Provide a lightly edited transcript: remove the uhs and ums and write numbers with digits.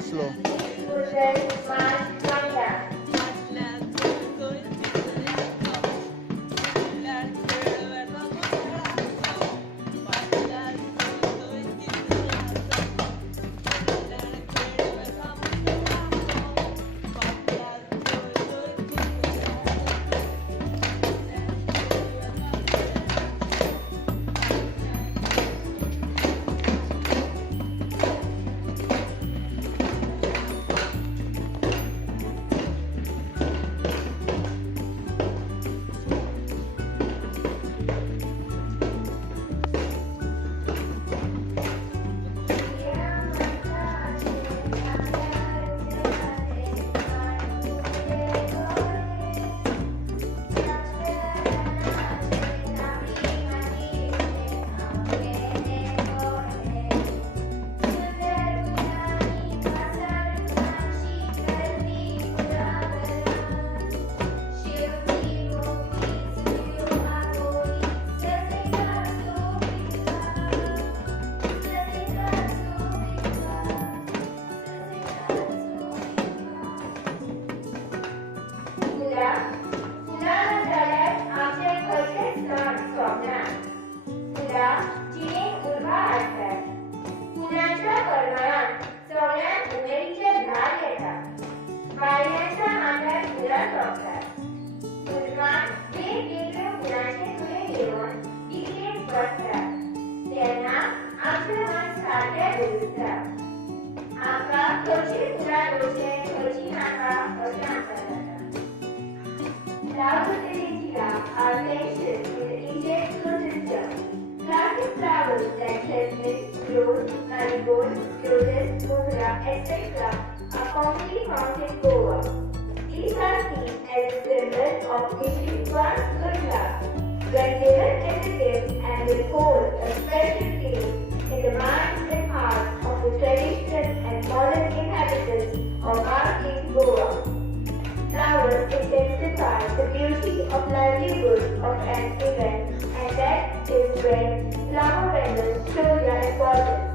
slow. Children march one dance. फुला झाल्यास आमचे खयचे सण सोपनात. फुला जिणेक उर्बा हाडटात. फुलांच्या परमळांत सगळ्यांत उमेदीचे धार येतात. बायलांच्या माथ्यार फुलां सोंपतात. फुलकान वेगवेगळ्या फुलांचे तुळे घेवन इकडेक बसतात. तेन्ना आमचें मन सारकें भुलता. आमकां खंयचीं फुलां घेवचे खंयचीं नाका अशें आमकां जाता. Flowers in India are mentioned in the Indian ecosystem. Classic flowers like jasmine, rose, marigold, lotus, mogra, etc. are commonly found in Goa. These are seen as a symbol of wishing one's good luck. When given as a gift and will hold a special place in the minds and hearts of the traditional and modern inhabitants of our in Goa. Flowers intensify the beauty of livelihood of an event, and that is when flower vendors show their importance.